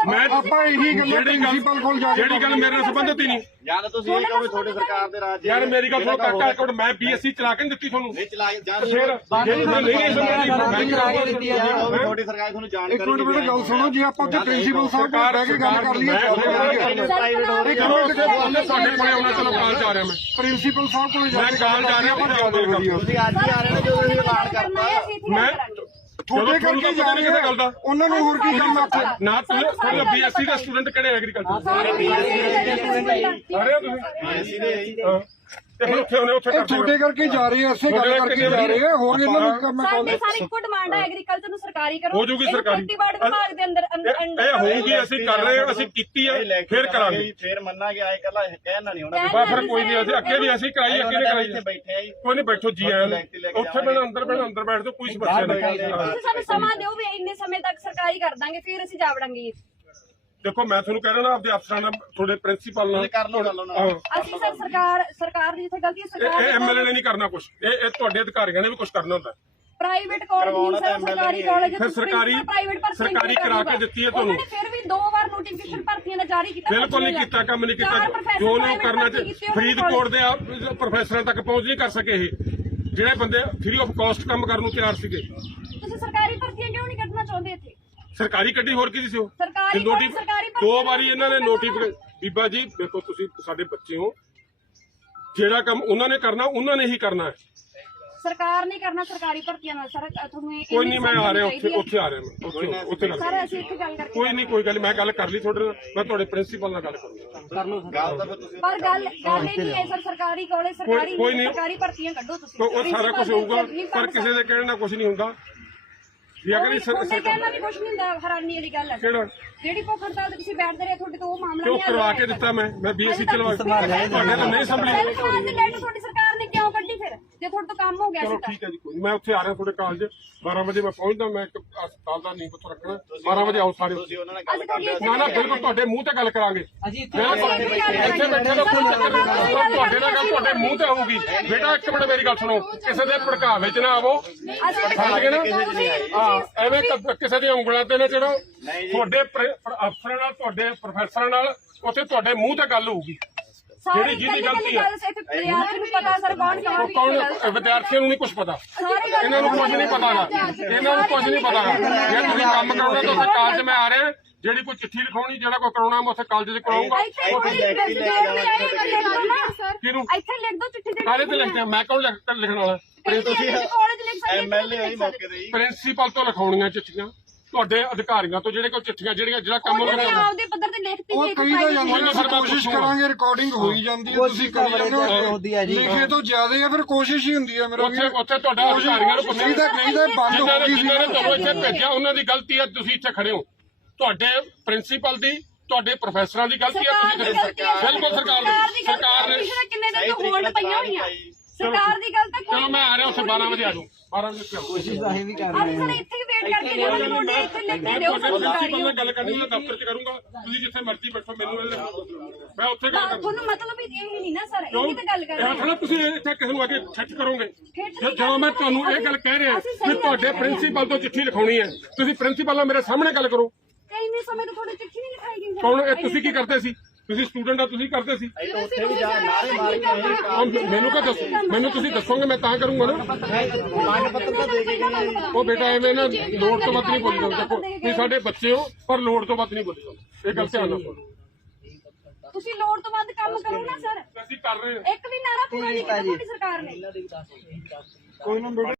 C: ਮੈਂ
B: ਆਪਾਂ ਇਹੀ ਗੱਲ
C: ਜਿਹੜੀ ਗੱਲ
B: ਪ੍ਰਿੰਸੀਪਲ ਕੋਲ ਜਾ ਕੇ
C: ਜਿਹੜੀ ਗੱਲ ਮੇਰੇ ਨਾਲ ਸੰਬੰਧਿਤ ਹੀ ਨਹੀਂ।
E: ਜਾਂ ਤਾਂ ਤੁਸੀਂ ਇਹ ਕਹੋ ਵੀ ਤੁਹਾਡੇ ਸਰਕਾਰ ਦੇ ਰਾਜ
C: ਯਾਰ ਮੇਰੀ ਗੱਲ ਸੁਣੋ ਕਾਕਾ ਇੱਕ ਮਿੰਟ ਮੈਂ ਬੀਐਸਸੀ ਚਲਾ ਕੇ ਨਹੀਂ ਦਿੱਤੀ ਤੁਹਾਨੂੰ।
E: ਨਹੀਂ ਚਲਾਈ ਜਾਂ
C: ਫਿਰ ਮੈਂ ਨਹੀਂ ਸਮਝਦੀ ਮੈਂ ਕਰਾ ਕੇ ਦਿੱਤੀ
E: ਵੀ ਤੁਹਾਡੀ ਸਰਕਾਰ ਤੁਹਾਨੂੰ ਜਾਣਕਾਰੀ
B: ਇੱਕ ਮਿੰਟ ਮੈਨੂੰ ਗੱਲ ਸੁਣੋ ਜੇ ਆਪਾਂ ਉੱਥੇ ਪ੍ਰਿੰਸੀਪਲ ਸਾਹਿਬ ਕੋਲ ਬਹਿ ਕੇ ਗੱਲ ਕਰ ਲਈਏ
E: ਪ੍ਰਾਈਵੇਟ ਹੋ ਰਹੀ
C: ਉਹਨੇ ਸਾਡੇ ਕੋਲੇ ਆਉਣਾ ਚਲੋ ਕਾਲ ਜਾ ਰਿਹਾ ਮੈਂ।
B: ਪ੍ਰਿੰਸੀਪਲ ਸਾਹਿਬ ਕੋਲ ਜਾ
C: ਮੈਂ
B: ਕੇ
C: ਕਾਲ ਜਾ ਰਿਹਾ ਪਰ
E: ਤੁਸੀਂ ਅੱਜ ਹੀ ਆ ਰਹੇ ਨੇ ਜਦੋਂ ਇਹ ਐਲਾਨ ਕਰਤਾ।
C: ਮੈਂ
B: ਤੁਹਾਡੇ ਕਰਕੇ ਜਾ ਰਹੇ
C: ਕਿਹਦੇ ਗੱਲ ਦਾ?
B: ਉਹਨਾਂ ਨੂੰ ਹੋਰ ਕੀ ਕਰਨਾ ਉੱਥੇ?
C: ਨਾ ਤੁਸੀਂ ਬੀਐਸਸੀ ਦਾ ਸਟੂਡੈਂਟ ਕਿਹੜੇ ਐਗਰੀਕਲਚਰ ਸਾਰੇ ਹੋ। ਤੁਸੀਂ?
E: ਬੀਐਸਸੀ ਦੇ ਹਾਂ।
C: ਤੇ ਫਿਰ ਉੱਥੇ ਉਹਨੇ ਉੱਥੇ
B: ਇਹ ਤੁਹਾਡੇ ਕਰਕੇ ਜਾ ਰਹੇ ਆ ਐਸੇ ਗੱਲ ਕਰਕੇ ਜਾ ਰਹੇ ਆ ਹੋਰ ਇਹਨਾਂ ਨੂੰ ਕੰਮ
A: ਸਾਡੇ ਸਾਰੇ ਇੱਕੋ ਡਿਮਾਂਡ ਹੈ। ਐਗਰੀਕਲਚਰ ਨੂੰ ਸਰਕਾਰੀ ਕਰੋ।
C: ਹੋ ਜਾਊਗੀ
A: ਇਹਨੂੰ
C: ਸਰਕਾਰੀ।
A: ਖੇਤੀਬਾੜੀ ਵਿਭਾਗ ਦੇ ਅੰਦਰ ਅੰਦਰ
C: ਇਹ
A: ਅੰਦਰ
C: ਹੋਊਗੀ ਅਸੀਂ ਕਰ ਰਹੇ ਹਾਂ ਅਸੀਂ ਕੀਤੀ ਹੈ ਫਿਰ ਕਰਾਂਗੇ।
E: ਫਿਰ ਮੰਨਾਂਗੇ ਆਏ ਕੱਲਾ ਕਹਿਣਾ ਨਹੀਂ ਹੋਣਾ।
C: ਬਾ ਫਿਰ ਕੋਈ ਨਹੀਂ ਅਸੀਂ ਅੱਗੇ ਵੀ ਅਸੀਂ ਕਰਾਈ ਅੱਗੇ ਨਹੀਂ ਕਰਾਈ
E: ਇੱਥੇ ਬੈਠੇ ਆ ਜੀ।
C: ਕੋਈ ਨਹੀਂ ਬੈਠੋ ਜੀ ਆਇਆਂ ਨੂੰ। ਉੱਥੇ ਬੈਠੋ ਅੰਦਰ ਬੈਠੋ ਅੰਦਰ ਬੈਠ ਜਾਓ ਕੋਈ ਸਮੱਸਿਆ ਨਹੀਂ।
A: ਤੁਸੀਂ ਸਾਨੂੰ ਸਮਾਂ ਦਿਓ ਵੀ ਇੰਨੇ ਸਮੇਂ ਤੱਕ ਸਰਕਾਰੀ ਕਰ ਦਾਂਗੇ ਫਿਰ ਅਸੀਂ ਜਾ ਵੜਾਂਗੇ
C: ਦੇਖੋ ਮੈਂ ਤੁਹਾਨੂੰ ਕਹਿ ਰਿਹਾ ਨਾ ਆਪਦੇ ਅਫਸਰਾਂ ਨਾਲ ਤੁਹਾਡੇ ਪ੍ਰਿੰਸੀਪਲ ਨਾਲ
E: ਕਰ ਲਓ ਗੱਲ ਉਹਨਾਂ
C: ਹਾਂ।
E: ਨਾਲ
A: ਅਸੀਂ ਸਰ ਸਰਕਾਰ ਸਰਕਾਰ ਦੀ ਜਿੱਥੇ ਗਲਤੀ ਹੈ ਸਰਕਾਰ
C: ਇਹ ਐਮਐਲਏ ਨੇ ਨਹੀਂ ਕਰਨਾ ਕੁਝ ਇਹ ਇਹ ਤੁਹਾਡੇ ਅਧਿਕਾਰੀਆਂ ਨੇ ਵੀ ਕੁਝ ਕਰਨਾ ਹੁੰਦਾ।
A: ਪ੍ਰਾਈਵੇਟ ਕਾਲਜ ਨਹੀਂ ਸਰ ਸਰਕਾਰੀ ਕਾਲਜ
C: ਫਿਰ ਸਰਕਾਰੀ ਸਰਕਾਰੀ ਕਰਾ ਕੇ ਦਿੱਤੀ ਹੈ ਤੁਹਾਨੂੰ
A: ਨੇ ਫਿਰ ਵੀ ਦੋ ਵਾਰ ਨੋਟੀਫਿਕੇਸ਼ਨ ਭਰਤੀਆਂ ਦਾ ਜਾਰੀ ਕੀਤਾ
C: ਬਿਲਕੁਲ ਨਹੀਂ ਕੀਤਾ ਕੰਮ ਨਹੀਂ ਕੀਤਾ। ਜੋ
A: private
C: ਕਰਨਾ ਚ ਫਰੀਦਕੋਟ ਦੇ ਆ ਪ੍ਰੋਫੈਸਰਾਂ ਤੱਕ ਪਹੁੰਚ ਨਹੀਂ ਕਰ ਸਕੇ ਇਹ। ਜਿਹੜੇ ਬੰਦੇ ਫ੍ਰੀ ਆਫ ਕਾਸਟ ਕੰਮ ਕਰਨ ਨੂੰ ਤਿਆਰ ਸੀਗੇ।
A: ਤੁਸੀਂ ਸਰਕਾਰੀ ਭਰਤੀਆਂ ਕਿਉਂ ਨਹੀਂ ਕੱਢਣਾ ਚਾਹੁੰਦੇ ਇੱਥੇ
C: ਸਰਕਾਰੀ ਗੱਡੀ ਹੋਰ ਕੀ ਸੀ ਉਹ?
A: ਸਰਕਾਰੀ
C: ਤੇ ਨੋਟੀ-
A: ਕੋਲ ਸਰਕਾਰੀ ਭਰਤੀ
C: ਦੋ ਵਾਰੀ ਇਹਨਾਂ ਨੇ ਨੋਟੀਫਿਕੇਸ਼ਨ ਬੀਬਾ ਜੀ ਦੇਖੋ ਤੁਸੀਂ ਸਾਡੇ ਬੱਚੇ ਹੋ। ਜਿਹੜਾ ਕੰਮ ਉਹਨਾਂ ਨੇ ਕਰਨਾ ਉਹਨਾਂ ਨੇ ਹੀ ਕਰਨਾ ਹੈ।
A: ਸਰਕਾਰ ਨੇ ਕਰਨਾ ਸਰਕਾਰੀ ਭਰਤੀਆਂ ਨਾਲ। ਸਰ ਤੁਹਾਨੂੰ ਇਹ
C: ਕੋਈ ਨਹੀਂ ਮੈਂ ਆ ਰਿਹਾ ਉੱਥੇ। ਉੱਥੇ ਆ ਰਿਹਾ ਮੈਂ ਉੱਥੇ
A: ਸਰ ਅਸੀਂ ਇੱਥੇ ਗੱਲ ਕਰਕੇ
C: ਕੋਈ ਨਹੀਂ ਕੋਈ ਗੱਲ ਨੀ, ਮੈਂ ਗੱਲ ਕਰ ਲਈ ਤੁਹਾਡੇ ਨਾਲ। ਮੈਂ ਤੁਹਾਡੇ ਪ੍ਰਿੰਸੀਪਲ ਨਾਲ ਗੱਲ ਕਰੂੰਗਾ।
E: ਗੱਲ ਤਾਂ ਫਿਰ ਤੁਸੀਂ
A: ਪਰ ਗੱਲ ਗੱਲ ਇਹ ਨਹੀਂ ਹੈ ਸਰ ਸਰਕਾਰੀ ਕਾਲਜ ਸਰਕਾਰੀ
C: ਕੋਈ ਨਹੀਂ।
A: ਸਰਕਾਰੀ ਭਰਤੀਆਂ ਕੱਢੋ ਤੁਸੀਂ।
C: ਉਹ ਉਹ ਸਾਰਾ ਕੁਝ ਹੋਊਗਾ ਪਰ ਕਿਸੇ ਦੇ ਕਹਿਣ ਨਾਲ ਕੁਝ ਨਹੀਂ ਹੁੰਦਾ। ਜੇ ਅਗਰ ਸਰ-
A: ਉਹਨੇ
C: ਸਰਕਾਰ
A: ਕਹਿਣਾ ਵੀ ਕੁਝ ਨਹੀਂ ਹੁੰਦਾ ਹੈਰਾਨੀ ਵਾਲੀ ਗੱਲ ਹੈ।
C: ਕਿਹੜਾ?
A: ਜਿਹੜੀ ਭੁੱਖ ਹੜਤਾਲ ਤੇ ਤੁਸੀਂ ਬੈਠਦੇ ਰਹੇ ਤੁਹਾਡੇ ਤੋਂ ਉਹ ਮਾਮਲਾ
C: ਕਿਉਂ
A: ਨਹੀਂ
C: ਕਰਵਾ ਕੇ ਦਿੱਤਾ ਮੈਂ? ਮੈਂ ਬੀਐਸਸੀ ਚਲਵਾ ਤੁਹਾਡੇ ਤੋਂ ਨਹੀਂ ਸੰਭਲੀ
A: ਤੁਹਾਡੀ ਸਰਕਾਰ ਨੇ ਕਿਉਂ ਕੱਢੀ ਫਿਰ? ਜੇ ਤੁਹਾਡੇ ਤੋਂ ਕੰਮ ਹੋ ਗਿਆ
C: ਚਲੋ
A: ਸੀ ਤਾਂ।
C: ਠੀਕ ਹੈ ਜੀ ਕੋਈ ਨੀ। ਮੈਂ ਉੱਥੇ ਆ ਰਿਹਾ ਤੁਹਾਡੇ ਕਾਲਜ। 12 ਵਜੇ ਮੈਂ ਪਹੁੰਚਦਾ ਮੈਂ ਇੱਕ ਹਸਪਤਾਲ ਦਾ ਨੀਂਹ ਪੱਥਰ ਰੱਖਣਾ। 12 ਵਜੇ ਆਓ ਸਾਰੇ।
E: ਤੁਸੀਂ ਉਹਨਾਂ ਨਾਲ ਗੱਲ
A: ਅਸੀਂ
E: ਕਰ ਲਿਓ।
A: ਤੁਹਾਡੀ
C: ਨਾ ਨਾ ਬਿਲਕੁਲ ਤੁਹਾਡੇ ਮੂੰਹ ਤੇ ਗੱਲ ਕਰਾਂਗੇ।
D: ਅਸੀਂ ਇੱਥੇ
C: ਇੱਥੇ ਬੈਠੇ ਦਾ ਕੋਈ ਚੱਕਰ ਨਹੀਂ ਤੁਹਾਡੇ ਨਾਲ ਗੱਲ ਤੁਹਾਡੇ ਮੂੰਹ ਤੇ ਆਊਗੀ। ਬੇਟਾ ਇੱਕ ਮਿੰਟ ਮੇਰੀ ਗੱਲ ਸੁਣੋ। ਕਿਸੇ ਦੇ ਭੜਕਾਵੇ ਚ ਨਾ ਆਵੋ।
A: ਅਸੀਂ
C: ਸਮਝ ਗਏ ਨਾ? ਹਾਂ ਐਵੇਂ ਕ- ਕਿਸੇ ਦੀਆਂ ਉਂਗਲਾਂ ਤੇ ਨਾ ਚੜੋ
E: ਨਹੀਂ ਜੀ।
C: ਤੁਹਾਡੇ ਪ੍ਰ- ਪ੍ਰ- ਅਫਸਰਾਂ ਨਾਲ ਤੁਹਾਡੇ ਪ੍ਰੋਫੈਸਰਾਂ ਨਾਲ ਉੱਥੇ ਤੁਹਾਡੇ ਮੂੰਹ ਤੇ ਗੱਲ ਹੋਊਗੀ।
A: ਸਾਰੀ
C: ਜਿਹਦੀ
A: ਗੱਲ
C: ਗਲਤੀ ਹੈ।
A: ਵਿਦਿਆਰਥੀ ਨੂੰ ਪਤਾ ਸਰ ਕੌਣ ਕੌਣ?
C: ਉਹ ਕੌਣ ਵਿਦਿਆਰਥੀਆਂ ਨੂੰ ਨਹੀਂ ਕੁਝ ਪਤਾ। ਇਹਨਾਂ ਨੂੰ ਕੁਝ ਨਹੀਂ ਪਤਾਗਾ ਇਹਨਾਂ ਨੂੰ ਕੁਝ ਨਹੀਂ ਪਤਾਗਾ ਜੇ ਤੁਸੀਂ ਕੰਮ ਕਰਾਉਣਾ ਤਾਂ ਉੱਥੇ ਕਾਲਜ ਮੈਂ ਆ ਰਿਹਾ। ਜਿਹੜੀ ਕੋਈ ਚਿੱਠੀ ਲਿਖਾਉਣੀ ਜਿਹੜਾ ਕੋਈ ਕਰਾਉਣਾ ਮੈਂ ਉੱਥੇ ਕਾਲਜ 'ਚ ਕਰਾਉਂਗਾ
A: ਇੱਥੇ ਲਿਖ ਦਿਓ
C: ਕਿਹਨੂੰ?
A: ਇੱਥੇ ਲਿਖ ਦਿਓ ਚਿੱਠੀ ਦੇ
C: ਕਾਲੇ ਤੇ ਲਿਖਦੇ ਮੈਂ ਕੌਣ ਲਿਖਣ ਵਾਲਾ?
A: ਤੁਸੀਂ
E: ਐਮਐਲਏ ਮੌਕੇ ਤੇ
C: ਪ੍ਰਿੰਸੀਪਲ ਤੋਂ ਲਿਖਾਉਣੀਆਂ ਚਿੱਠੀਆਂ। ਤੁਹਾਡੇ ਅਧਿਕਾਰੀਆਂ ਤੋਂ ਜਿਹੜੇ ਕੋਈ ਚਿੱਠੀਆਂ ਜਿਹੜੀਆਂ ਜਿਹੜਾ ਕੰਮ
A: ਉਹਨਾਂ ਨੇ
C: ਕਰਨਾ
A: ਆਪਦੇ ਪੱਧਰ ਤੇ ਲਿਖਤੀ
B: ਉਹ ਕਹੀ ਤਾਂ ਜਾਂਦੇ ਅਸੀਂ ਕੋਸ਼ਿਸ਼ ਕਰਾਂਗੇ ਰਿਕਾਰਡਿੰਗ ਹੋਈ ਜਾਂਦੀ ਹੈ ਤੁਸੀਂ ਕਰੀ ਜਾਂਦੇ
D: ਹੈ।
B: ਲਿਖੇ ਤੋਂ ਜ਼ਿਆਦਾ ਹੈ ਫਿਰ ਕੋਸ਼ਿਸ਼ ਹੀ ਹੁੰਦੀ ਹੈ ਮੇਰਾ
C: ਉੱਥੇ ਉੱਥੇ ਤੁਹਾਡਾ ਅਧਿਕਾਰੀਆਂ ਨੂੰ ਪੁੱਛਣਾ
B: ਨਹੀਂ ਤਾਂ ਨਹੀਂ ਤਾਂ ਬੰਦ ਹੋ ਗਈ ਸੀ।
C: ਤੁਹਾਨੂੰ ਇੱਥੇ ਭੇਜਿਆ ਉਹਨਾਂ ਦੀ ਗਲਤੀ ਹੈ ਤੁਸੀਂ ਇੱਥੇ ਖੜੇ ਹੋ। ਤੁਹਾਡੇ ਪ੍ਰਿੰਸੀਪਲ ਦੀ ਤੁਹਾਡੇ ਪ੍ਰੋਫੈਸਰਾਂ ਦੀ ਗਲਤੀ ਹੈ ਤੁਸੀਂ ਬਿਲਕੁਲ ਸਰਕਾਰ ਦੀ ਸਰਕਾਰ ਨੇ
A: ਕਿੰਨੇ ਦਿਨ ਤੋਂ ਹੋਲਡ ਪਈਆਂ ਹੋਈਆਂ? ਸਰਕਾਰ ਦੀ ਗਲਤੀ
C: ਚਲੋ ਮੈਂ ਆ ਰਿਹਾ ਉੱਥੇ 12 ਵਜੇ ਆ ਜਾਊਂ 12 ਵਜੇ ਆਉਂ
D: ਕੋਸ਼ਿਸ਼ ਤਾਂ ਅਸੀਂ ਵੀ ਕਰ
A: ਆਪ
D: ਰਹੇ
A: ਸਰ
D: ਹਾਂ।
A: ਇੱਥੇ ਹੀ ਵੇਟ ਕਰਕੇ ਜਾਵਾਂਗੇ ਤੁਹਾਡੇ ਇੱਥੇ ਲਿਖ ਕੇ ਦਿਓ ਸਰ
C: ਪ੍ਰਿੰਸੀਪਲ
A: ਸਰਕਾਰੀ
C: ਨਾਲ ਗੱਲ ਕਰਨੀ ਮੈਂ ਦਫ਼ਤਰ 'ਚ ਕਰੂੰਗਾ। ਤੁਸੀਂ ਜਿੱਥੇ ਮਰਜ਼ੀ ਬੈਠੋ ਮੈਨੂੰ ਇਹ ਮੈਂ ਉੱਥੇ ਗੱਲ ਕਰੂੰਗਾ।
A: ਤੁਹਾਨੂੰ ਮਤਲਬ ਇਹ ਨਹੀਂ ਨਾ ਸਰ ਇਹ ਤਾਂ ਗੱਲ ਕਰ
C: ਇਹ
A: ਰਹੇ
C: ਥੋੜਾ ਤੁਸੀਂ ਇੱਥੇ ਕਿਸੇ ਨੂੰ ਆ ਕੇ ਛੱਟ ਕਰੋਗੇ ਜੇ- ਜਦੋਂ ਮੈਂ ਤੁਹਾਨੂੰ ਇਹ ਗੱਲ ਕਹਿ ਰਿਹਾ ਕਿ ਤੁਹਾਡੇ ਪ੍ਰਿੰਸੀਪਲ ਤੋਂ ਚਿੱਠੀ ਲਿਖਾਉਣੀ ਹੈ। ਤੁਸੀਂ ਪ੍ਰਿੰਸੀਪਲ ਨਾਲ ਮੇਰੇ ਸਾਹਮਣੇ ਗੱਲ ਕਰੋ।
A: ਇੰਨੇ ਸਮੇਂ ਤੋਂ ਤੁਹਾਡੀ ਚਿੱਠੀ ਨਹੀਂ ਲਿਖਾਈ ਗਈ।
C: ਕੌਣ ਇਹ ਤੁਸੀਂ ਕੀ ਕਰਦੇ ਸੀ? ਤੁਸੀਂ ਸਟੂਡੈਂਟ ਆ ਤੁਸੀਂ ਕਰਦੇ ਸੀ।
E: ਅਸੀਂ ਤਾਂ ਉੱਥੇ ਵੀ ਜਾ ਨਾਰੇ ਮਾਰੀ ਗਏ
C: ਉਹ ਮੈਨੂੰ ਕਾ ਦੱਸੋ ਮੈਨੂੰ ਤੁਸੀਂ ਦੱਸੋਗੇ ਮੈਂ ਤਾਂ ਕਰੂੰਗਾ ਨਾ।
E: ਮੰਗ ਪੱਤਰ ਤਾਂ ਦੇ ਕੇ ਗਏ।
C: ਉਹ ਬੇਟਾ ਐਵੇਂ ਨਾ ਲੋੜ ਤੋਂ ਵੱਧ ਨਹੀਂ ਬੋਲੀ ਜਾਂਦਾ ਦੇਖੋ ਤੁਸੀਂ ਸਾਡੇ ਬੱਚੇ ਹੋ ਪਰ ਲੋੜ ਤੋਂ ਵੱਧ ਨਹੀਂ ਬੋਲੀ ਜਾਂਦਾ ਇਹ ਗੱਲ ਧਿਆਨ ਨਾਲ ਸੁਣੋ।
A: ਤੁਸੀਂ ਲੋੜ ਤੋਂ ਵੱਧ ਕੰਮ ਕਰੋ ਨਾ ਸਰ।
C: ਅਸੀਂ ਕਰ ਰਹੇ ਹਾਂ।
A: ਇੱਕ ਵੀ ਨਾਰਾ ਪੂਰਾ ਨਹੀਂ ਕੀਤਾ ਤੁਹਾਡੀ ਸਰਕਾਰ ਨੇ।
B: ਕੋਈ ਨਾ ਬੇਟਾ।